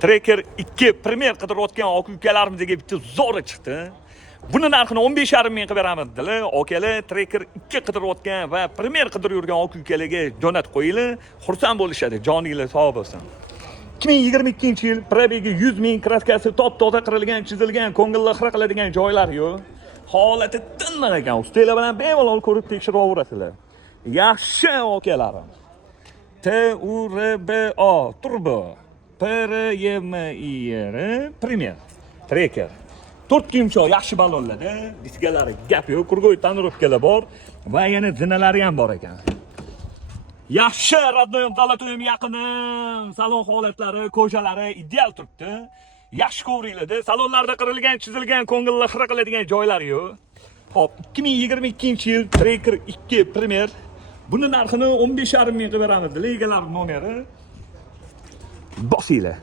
Tracker 2 Premier qidirayotgan aka ukalarimizga bitta zo'ri chiqdi. Buni narxini 15,5 ming qilib beramiz dedilar. Akalar Tracker 2 qidirayotgan va Premier qidirib yurgan aka ukalarga jo'natib qo'yinglar. Xursand bo'lishadi. Joninglar sog' bo'lsin. 2022-yil probegi 100 ming, kraskasi top-toza qirilgan, chizilgan, ko'ngilni xira qiladigan joylar yo'q. Holati tinmar ekan. Ustalar bilan bemalol ko'rib tekshiraverasizlar. Yaxshi akalarim. TURBO Turbo PRYMIR Premier Tracker 4 yumshoq yaxshi ballonlarda, diskalari gap yo'q, kurgoy tonirovkalar bor va yana zinalari ham bor ekan. Yaxshi radnoyim, dalatoyim yaqini, salon holatlari, ko'jalari ideal turibdi. Yaxshi ko'ringlarda, salonlarda qirilgan, chizilgan, ko'ngilni xira qiladigan joylar yo'q. Hop, 2022-yil Tracker 2 Premier. Buni narxini 15,5 ming qilib beramiz. Egalar nomeri bosinglar.